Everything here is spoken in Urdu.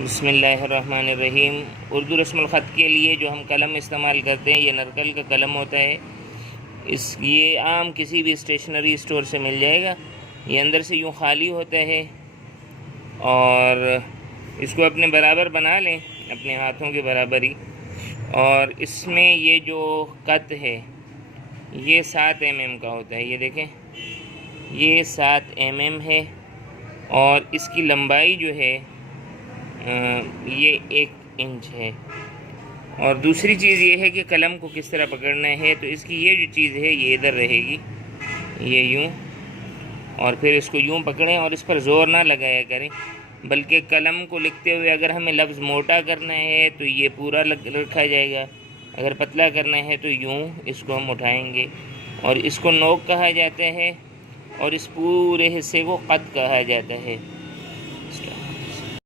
بسم اللہ الرحمن الرحیم۔ اردو رسم الخط کے لیے جو ہم قلم استعمال کرتے ہیں یہ نرکل کا قلم ہوتا ہے۔ یہ عام کسی بھی اسٹیشنری اسٹور سے مل جائے گا۔ یہ اندر سے یوں خالی ہوتا ہے اور اس کو اپنے برابر بنا لیں، اپنے ہاتھوں کے برابر ہی۔ اور اس میں یہ جو قط ہے یہ 7 mm کا ہوتا ہے، یہ دیکھیں یہ 7 mm ہے، اور اس کی لمبائی جو ہے یہ 1 انچ ہے۔ اور دوسری چیز یہ ہے کہ قلم کو کس طرح پکڑنا ہے، تو اس کی یہ جو چیز ہے یہ ادھر رہے گی، یہ یوں، اور پھر اس کو یوں پکڑیں اور اس پر زور نہ لگایا کریں، بلکہ قلم کو لکھتے ہوئے اگر ہمیں لفظ موٹا کرنا ہے تو یہ پورا رکھا جائے گا، اگر پتلا کرنا ہے تو یوں اس کو ہم اٹھائیں گے، اور اس کو نوک کہا جاتا ہے، اور اس پورے حصے کو قط کہا جاتا ہے۔